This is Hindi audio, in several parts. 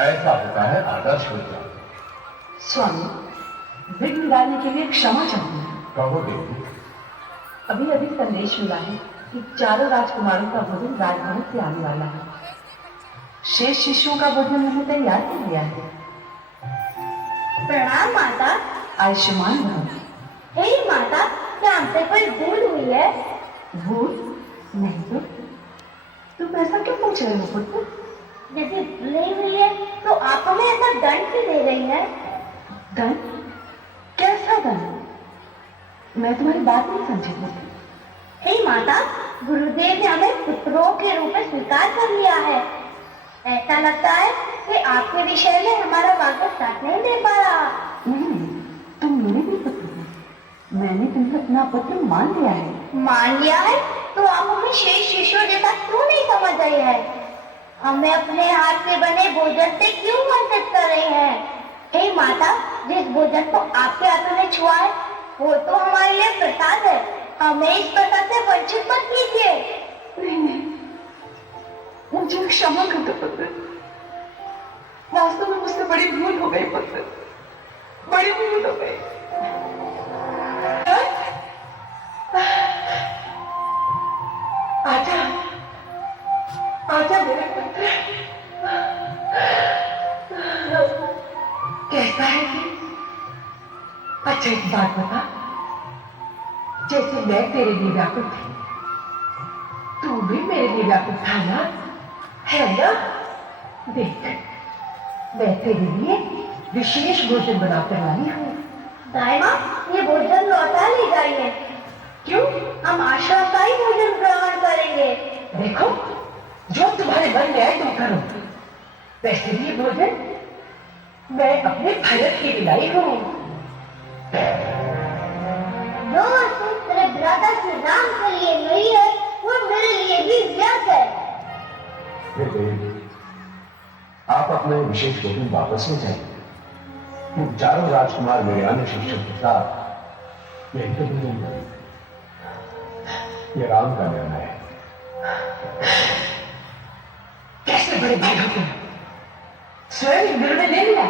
ऐसा होता है आदर्श विद्या। स्वामी, विघ्न डालने के लिए क्षमा चाहूंगी। कहो देवी। अभी अभी संदेश मिला है कि चारों राजकुमारों का भोजन राजभवन से आने वाला है। शेष शिष्यों का भोजन हमने तैयार कर लिया है। प्रणाम माता। आयुष्मान भव। हे माता, क्या हमसे कोई भूल हुई है? भूल नहीं तो तुम ऐसा क्यों पूछ रहे हो पुत्र? जैसे भूल हुई है तो आप हमें ऐसा दंड क्यों दे रही है? दंड? कैसा दंड? मैं तुम्हारी बात नहीं समझी पुत्र। हे माता, गुरुदेव ने हमें पुत्रों के रूप में स्वीकार कर लिया है। ऐसा लगता है कि आपके विषय में हमारा वाक्य साथ नहीं दे पा रहा। नहीं, तुम मेरे भी पुत्र हो। मैंने तुमसे अपना पुत्र मान लिया है। मान लिया है तो आप हमें शेष शिष्यों जैसा क्यों नहीं समझ रहे हैं? हमें अपने हाथ से बने भोजन से क्यों वंचित कर रहे हैं? हे माता, जिस भोजन को आपके हाथों ने छुआ है वो तो हमारे लिए प्रसाद है। हमें इस प्रसाद से वंचित मत कीजिए। नहीं, मुझे क्षमा कर दो पुत्र। वास्तव में मुझसे बड़ी भूल हो गई पुत्र, बड़ी भूल हो गई। आजा, आजा मेरे पुत्र। कैसा है तू? अच्छा एक बात बता, जैसे मैं तेरे लिए व्याकुल थी, तू भी मेरे लिए व्याकुल था ना? है ना? देख, मैं तेरे लिए विशेष भोजन बनाकर लाई हूँ। दाई माँ, ये भोजन लौटा ले जाइए। क्यों? हम आश्रम का ही भोजन ग्रहण करेंगे। देखो, जो तुम्हारे मन में आए तुम करो। वैसे भी ये भोजन मैं अपने भरत के लिए लाई हूँ। जो वस्तु तेरे ब्रदर श्री राम के लिए नहीं है वो मेरे लिए भी व्यर्थ है। आप अपने विशेष भोजन वापस ले जाइए। तुम चारों राजकुमार मेरे अन्य शिष्यों के साथ यही तो भोजन करें। ये राम का निर्णय है। कैसे बड़े भाई हो तुम? स्वयं निर्णय ले लिया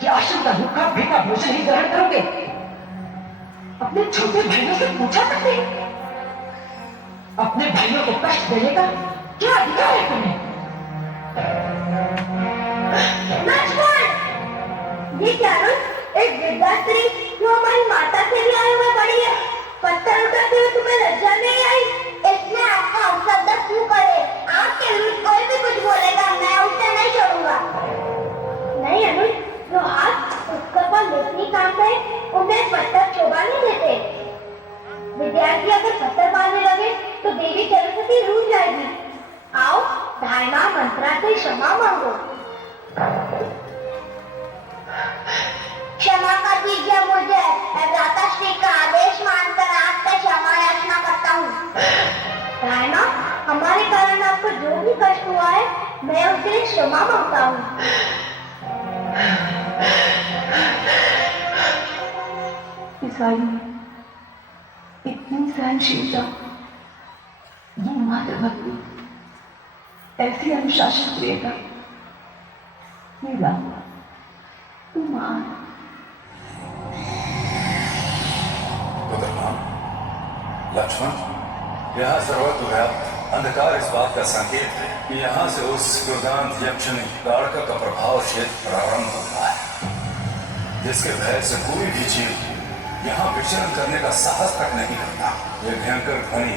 कि आश्रम का भूखा भीखा भोजन ही ग्रहण करोगे? अपने छोटे भाइयों से पूछा तक नहीं? अपने भाइयों को कष्ट देने का क्या अधिकार है तुम्हें? लक्ष्मण, ये क्या एक वृद्धा स्त्री जो हमारी माता के लिए आए हुए बड़ी है, पत्थर उठाते हुए तुम्हें लज्जा नहीं आई? इसमें आपका अवसर क्यों करे? आपके विरुद्ध कोई भी कुछ बोलेगा, मैं उसे नहीं छोड़ूंगा। नहीं अनुज, जो हाथ उसका पर लेखनी काम करे उन्हें पत्थर शोभा नहीं देते। विद्यार्थी अगर पत्थर मारने लगे तो देवी सरस्वती रूठ जाएगी। आओ भाई माँ मंत्रा से क्षमा मांगो। क्षमा कर दीजिए मुझे, मैं भ्राताश्री का आदेश मानकर आपसे क्षमा याचना करता हूँ। भाई माँ, हमारे कारण आपको जो भी कष्ट हुआ है मैं उसके लिए क्षमा मांगता हूँ। ईसाई इतनी सहनशीलता, ये मातृभक्ति, ऐसी अनुशासित प्रियता, मेरा तू महान। लक्ष्मण, यहाँ सर्वत्र व्याप्त अंधकार इस बात का संकेत है कि यहाँ से उस दुर्दांत यक्षिणी ताड़का का प्रभाव क्षेत्र प्रारंभ होता है, जिसके भय से कोई भी जीव यहाँ विचरण करने का साहस तक नहीं करता। ये भयंकर ध्वनि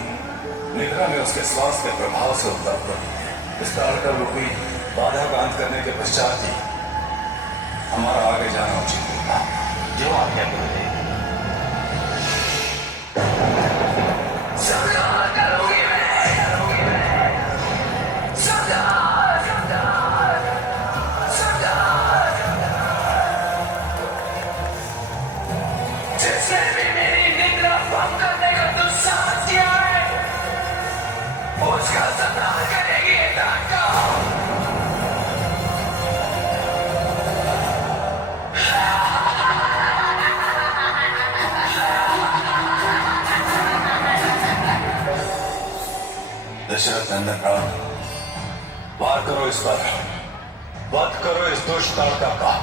निद्रा में उसके श्वास के प्रभाव से उत्पन्न होती है। इस ताड़का रूपी बाधा का अंत करने के पश्चात ही हमारा आगे जाना उचित होगा। जो आज्ञा करोगे। दशरथ नंदन राम, वार करो इस पर, वध करो इस दुष्ट ताड़का का।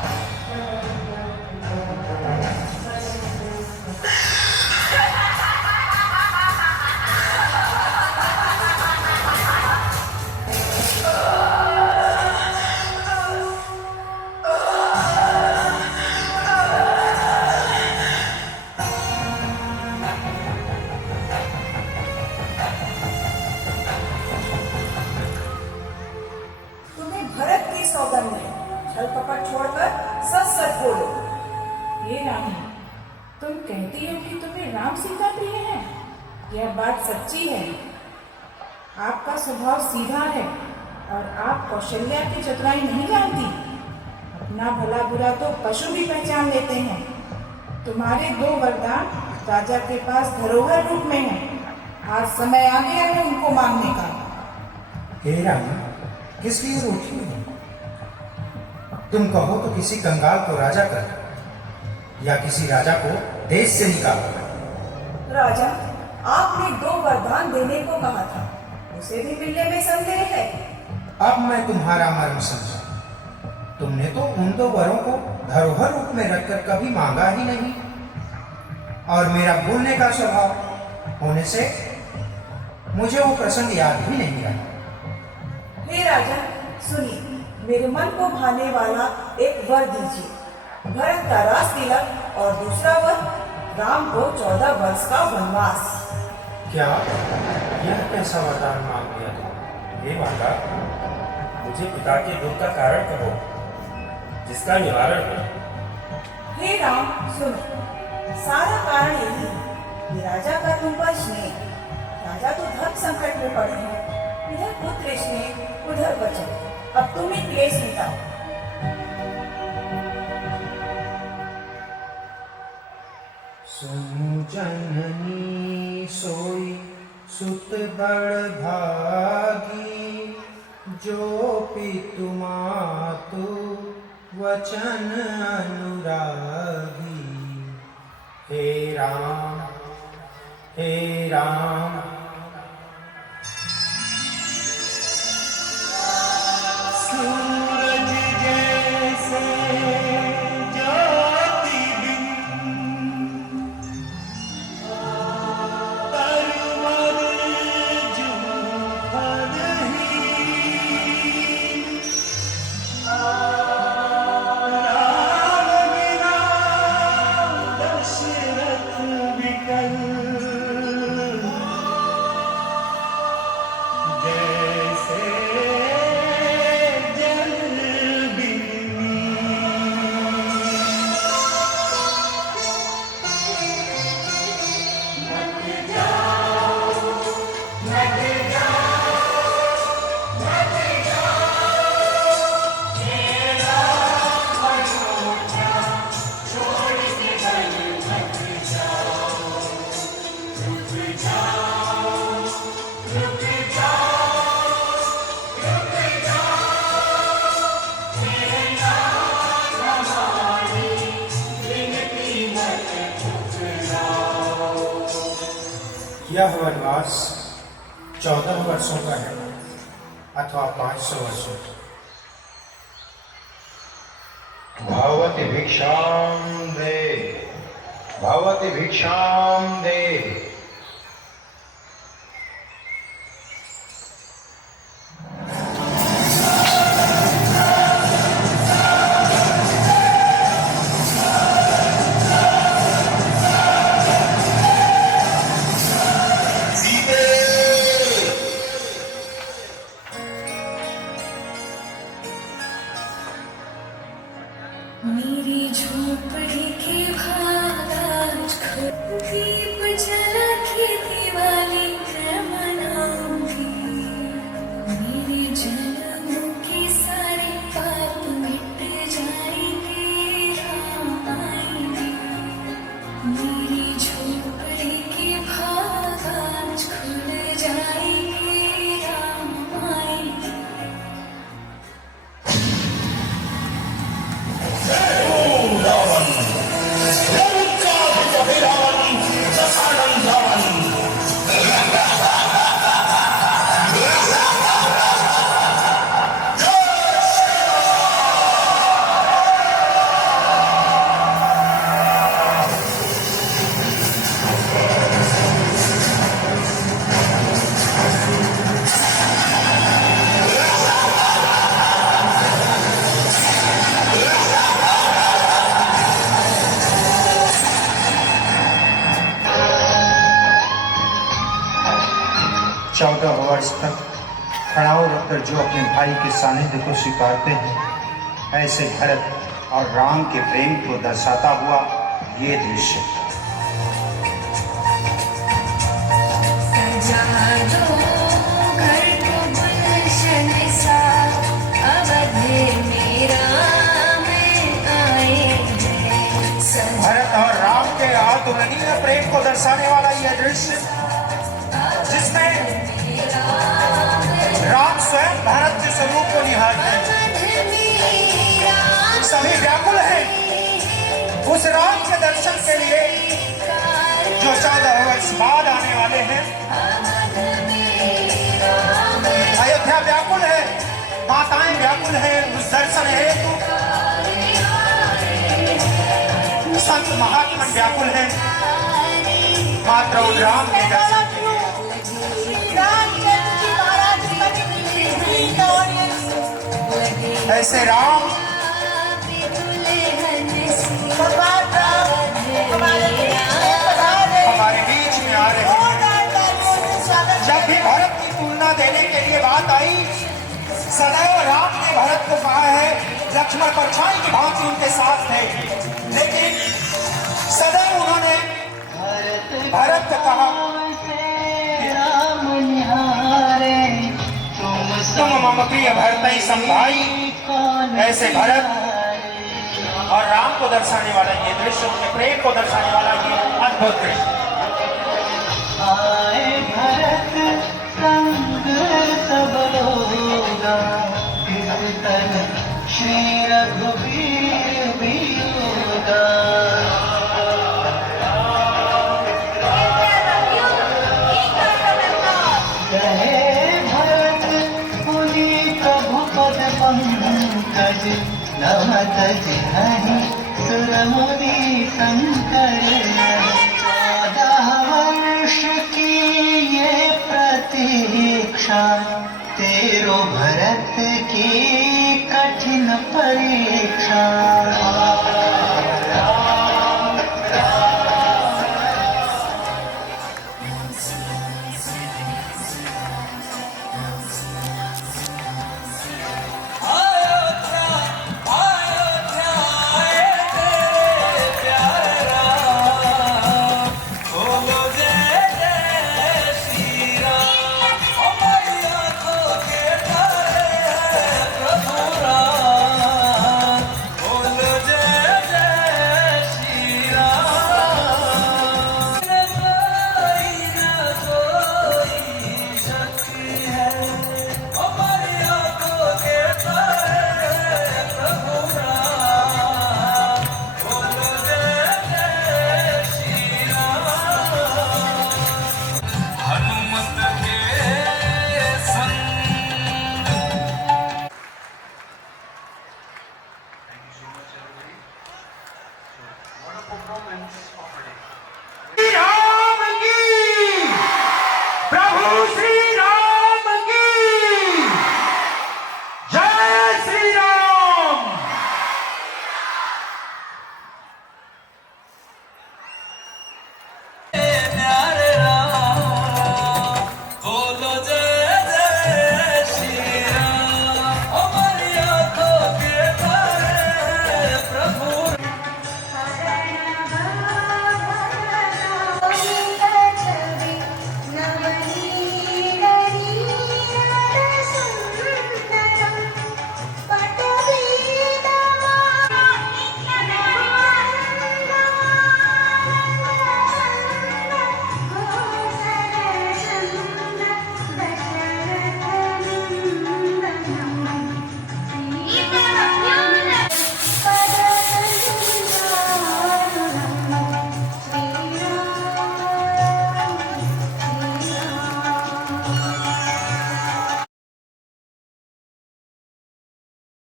छल कपट छोड़कर सच सच बोलो। ये रानी, तुम कहती हो कि तुम्हें राम सीता प्रिय है। यह बात सच्ची है। आपका स्वभाव सीधा है और आप कौशल्या की चतुराई नहीं जानती। अपना भला बुरा तो पशु भी पहचान लेते हैं। तुम्हारे 2 वरदान राजा के पास धरोहर रूप में हैं। आज समय आ गया है उनको मांगने का। हे रानी, किस लिए रोती हो? तुम कहो तो किसी कंगाल को राजा कर या किसी राजा को देश से निकालो। राजा, आपने 2 वरदान देने को कहा था, उसे भी मिलने में संदेह है। अब मैं तुम्हारा मर्म समझा। तुमने तो उन 2 वरों को धरोहर रूप में रखकर कभी मांगा ही नहीं, और मेरा भूलने का स्वभाव होने से मुझे वो प्रसंग याद भी नहीं रहा। हे राजा, सुनिए, मेरे मन को भाने वाला एक वर दीजिए। भरत का राज तिलक और दूसरा वर राम को 14 वर्ष का वनवास। क्या यह कैसा वरदान मांग लिया तुम? हे माता, मुझे पिता के दुख का कारण कहो, जिसका निवारण हो। हे राम, सुनो, सारा कारण यही है कि राजा का तुम पर स्नेह। राजा तो धर्म संकट में पड़े हैं, इधर पुत्र स्नेह, उधर वचन। अब तुम ही क्लेश मिटाओ। सुनु जननी सोई सुत बड़ भागी, जो पितु मातु वचन अनुरागी। हे राम, हे राम, सूरज जैसे ज्योति बिन, परवर जो फलहीन, राम बिना दशरथ विकल, यह वनवास 14 वर्षों का है अथवा 500 वर्षों। भवति भिक्षां दे, भवति भिक्षां दे। मेरी झोपड़ी के भाग आज दीप जला के दिवाली मैं मनाऊंगी। मेरे जन्मों के सारे पाप मिट जाएंगे, राम आएंगे। मेरी झोपड़ी के भाग आज खुल जाएंगे, राम आएंगे। चौदह वर्ष तक खड़ाऊ रखकर जो अपने भाई के सानिध्य को स्वीकारते हैं, ऐसे भरत और राम के प्रेम को दर्शाता हुआ ये दृश्य। भरत और राम के अतुलनीय प्रेम को दर्शाने वाला यह दृश्य, जिसमें राम स्वयं भरत के स्वरूप को निहारते हैं। सभी व्याकुल हैं उस राम के दर्शन के लिए जो 14 वर्ष बाद आने वाले हैं। अयोध्या व्याकुल है, माताएं व्याकुल है उस दर्शन हेतु। संत महात्मा व्याकुल है मात्र उन राम के दर्शन के लिए। ऐसे राम हमारे बीच में आ रहे हैं। जब भी भरत की तुलना देने के लिए बात आई, सदैव राम ने भरत को कहा है, लक्ष्मण परछाई की भांति उनके साथ थे, लेकिन सदैव उन्होंने भरत को कहा तुम मम प्रिय भरतई समभाई। ऐसे भरत और राम को दर्शाने वाला ये दृश्य, उनके प्रेम को दर्शाने वाला ये अद्भुत दृश्य। आए भरत संग सब लोगा, कीर्तन श्री रघुवीर वियोगा। पंकज नमत हरि सुर मुनि शंकर।